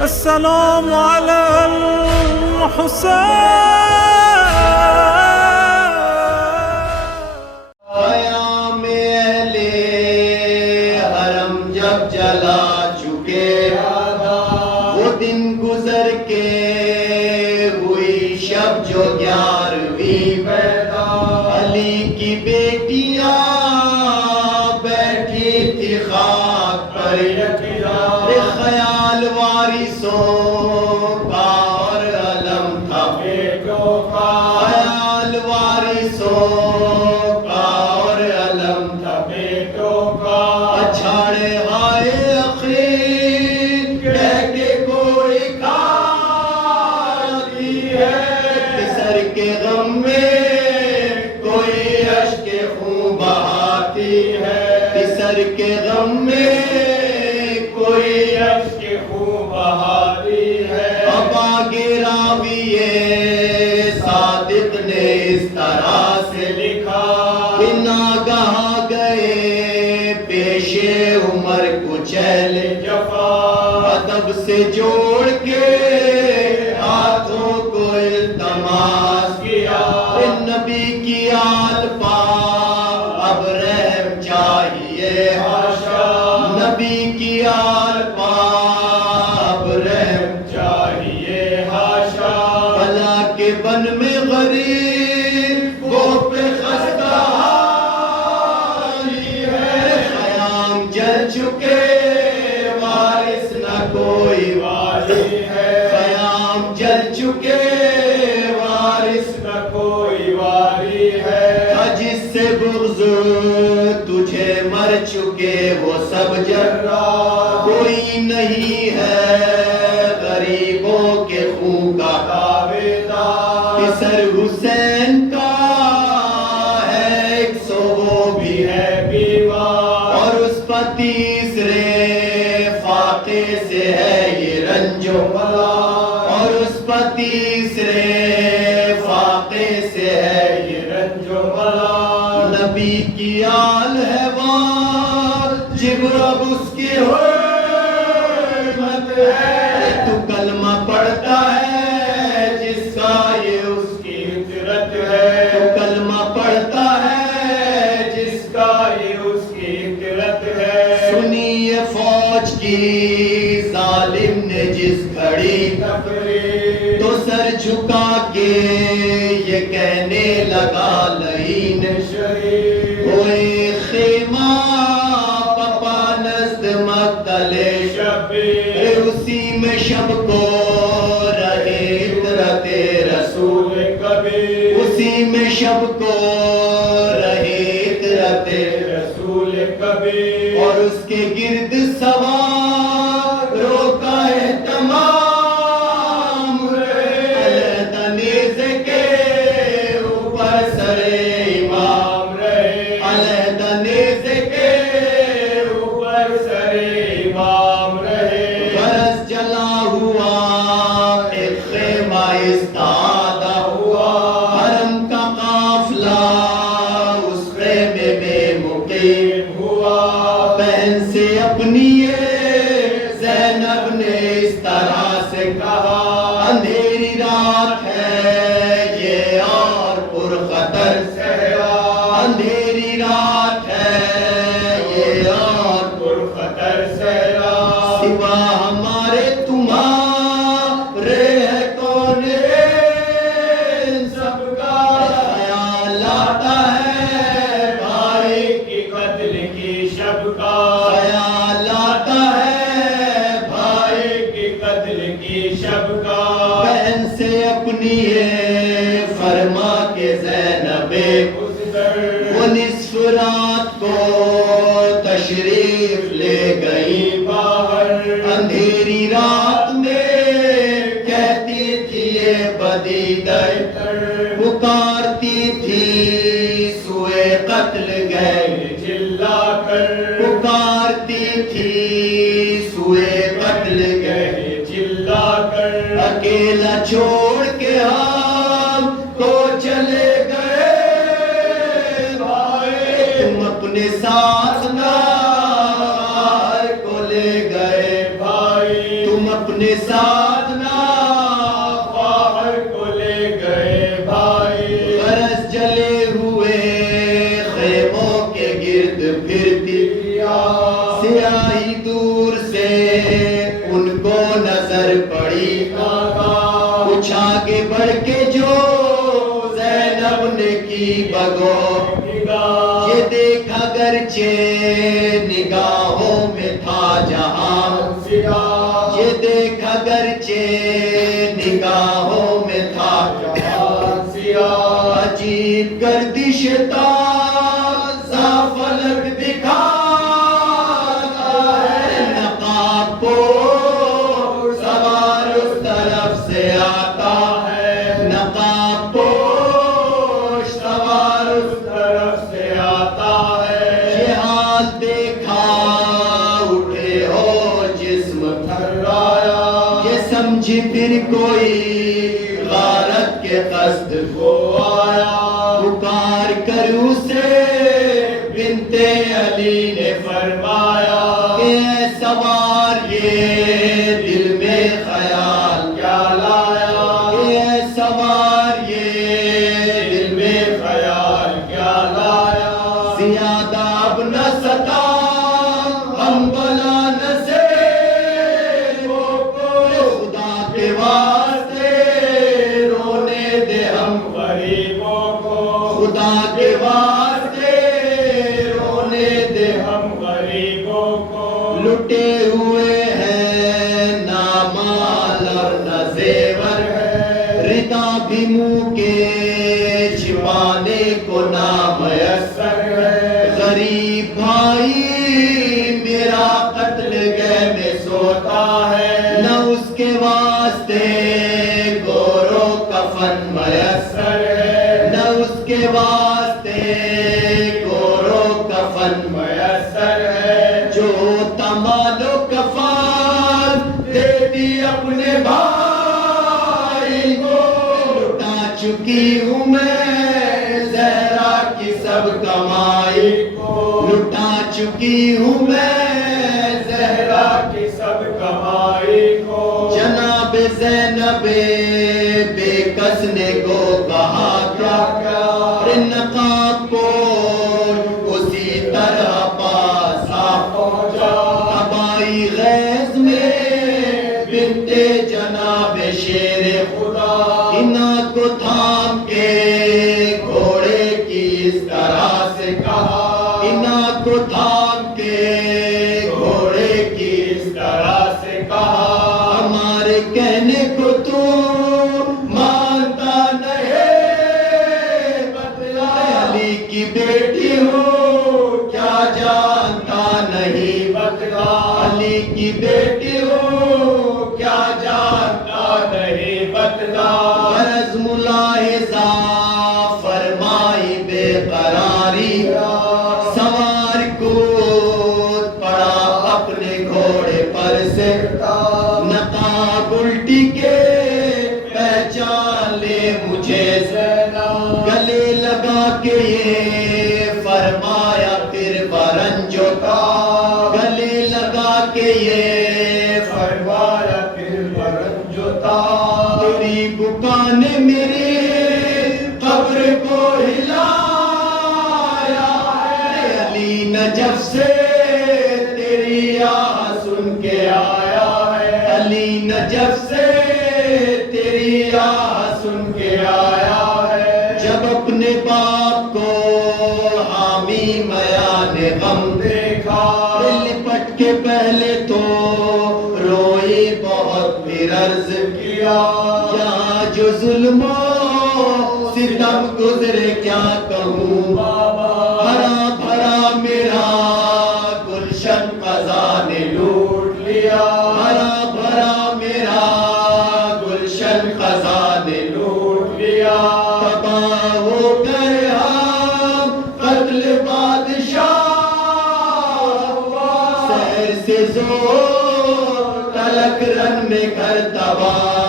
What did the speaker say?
السلام على الحسين. قیام اہل حرم جب جلا چکے وہ دن گزر کے ہوئی شب جو 11ویں پیدا علی کی بیٹیاں بیٹھی تھی خاک پر خیال وارثوں کا اور علم تھا بیٹوں کا خیال وارثوں کا اور علم تھا بیٹوں کا اچھاڑے ہائے اخیر کہہ کے کوئی کھاتی ہے سر کے غم میں کوئی اشک خون بہاتی ہے سر کے غم میں کوئی اشک خون بہاتی ہے اب آگے راویے صادق نے اس طرح سے لکھا کہ ناگہاں گئے پیش عمر کچیل جفا ادب سے جوڑ کے ہاتھوں کو التماس کیا نبی کی آل پا اب رحم چاہیے حاشا نبی کی آل پا اب رحم چاہیے حاشا بلا کے بن میں غریب وہ پہ خستہ حالی ہے خیام جل چکے وارث نہ کوئی والی ہے خیام جل چکے وارث نہ کوئی والی ہے جس سے بغض تجھے مر چکے وہ سب جرہ کوئی نہیں ہے غریبوں کے خون کا دعویدار سر حسین کا ہے 100 وہ بھی ہے بیمار اور اس پر تیسرے فاتح سے ہے یہ رنج و بلا اور اس پر تیسرے فاتح سے ہے یہ رنج و بلا نبی کی آل ہے وار جب اس کی حرمت ہے تو کلمہ پڑھتا ہے جس کا یہ اس کی اطرت ہے تو کلمہ پڑھتا ہے جس کا یہ اس کی اطرت ہے سنی یہ فوج کی ظالم نے جس گھڑی تقریر تو سر جھکا کے یہ کہنے لگا لعین شریف کوئی خیمہ پپا نزد مقتل شبیر اسی میں شب کو رہے عطرت رسول کبیر اسی میں شب کو رہے عطرت رسول کبیر اور اس کے گرد سوار روکا ہے تمام علیحدہ نیزے کے اوپر سر امام رہے علیحدہ نیزے کے اوپر سر امام رہے برس جلا ہوا ایک خیمہ استعادہ ہوا حرم کا قافلہ اس خیمے میں مقیم ہوا بہن سے اپنی زینب نے اس طرح سے کہا اندھیری رات ہے یہ اور پرخطر صحرا اندھیری رات ہے یہ اور پرخطر صحرا سوا ہمارے تمہارے ہے کون ان سب کا خیال آتا ہے بھائی کی قتل کی شب کا خیال آتا ہے بھائی کی قتل کی شب کا بہن سے اپنی فرما کے زینب وہ نصف رات کو تشریف لے گئی باہر اندھیری رات میں کہتی تھی یہ بدی در پکارتی تھی سوئے قتل گئے چلا کر پکارتی تھی سوئے قتل گئے چلا کر اکیلا چھوڑ کے ہم کو چلے گئے بھائی تم اپنے ساتھ نہ کو لے گئے بھائی تم اپنے اپنے ساتھ نہ باہر کو لے گئے بھائی، برس جلے ہوئے خیموں کے گرد پھرتی سیاہی دور سے ان کو نظر پڑی، کچھ آگے بڑھ کے جو زینب نے کی بگو، یہ دیکھا گرچہ نگاہوں میں تھا جہاں، یہ دیکھا گرچہ نگاہوں میں تھا عجیب گردش تازہ فلک دکھاتا ہے، نقاب پوش سوار اس طرف سے آتا ہے، نقاب پوش سوار اس طرف سے آتا ہے، یہ حال دیکھا اٹھے ہو جسم تھرایا، یہ سمجھی پھر کوئی غارت کے قصد کو آیا، پکار کر اسے بنت علی نے فرمایا کہ اے سوار یہ دل میں خیال کیا لایا، کہ اے سوار یہ دل میں خیال کیا لایا، زیادہ اب نہ ستا ہم بلا نہ سے خدا کے واسطے رونے دے ہم غریبوں کو، خدا کے واسطے رونے دے ہم غریبوں کو، لٹے ہوئے ہیں نہ مال اور نہ زیور ہے، ردا بھی منہ کے چھپانے کو نامیسر ہے، غریب بھائی میرا قتل گہ میں سوتا ہے، نہ اس کے واسطے گورو کفن میسر ہے، نہ اس کے واسطے گورو کفن میسر ہے، جو تمال و کفن دے دی اپنے بھائی کو، لٹا چکی ہوں میں زہرا کی سب کمائی کو، لٹا چکی ہوں میں زہرا کی سب کمائی کو، جناب زینب بے کس نے کو کہا کیا، نقاب پوش اسی طرح پاس آ پہنچا، تباہی غیظ میں بنت جناب شیر خدا، انہا کو تھام کے گھوڑے کی اس طرح سے کہا، انہا کو تھام کے گھوڑے کی اس طرح سے کہا، ہمارے کہنے کو تو مانتا نہیں، بتلا علی کی بیٹی ہو کیا جانتا نہیں، بتلا علی کی بیٹی ہو کیا جانتا نہیں، بتلا غرض ملاحظہ فرمائی بے قراری، سوار کود پڑا اپنے گھوڑے پر سے، نقاب الٹی کے پہچان لے مجھے زینب، گلے لگا کے یہ فرمایا پھر برنجو تھا، گلے لگا کے یہ فرمایا پھر برنجو تھا، تیری بکا نے میری قبر کو ہلایا ہے، علی نجف سے تیری آہ سن کے آیا ہے، علی نجف سے تیری آہ سن کے آیا ہے، جب اپنے باپ کو حامی میان غم دیکھا، لپٹ کے پہلے تو روئی بہت پھر عرض کیا، یہاں جو ظلم و ستم گزرے کیا کہوں، بھرا بھرا میرا گلشن قضا نے لوٹ لیا، بھرا بھرا میرا گلشن قضا نے لوٹ لیا، تباہ ہو گئے ہم قتل بادشاہ، سحر سے زور تلک رن میں گھر تباہ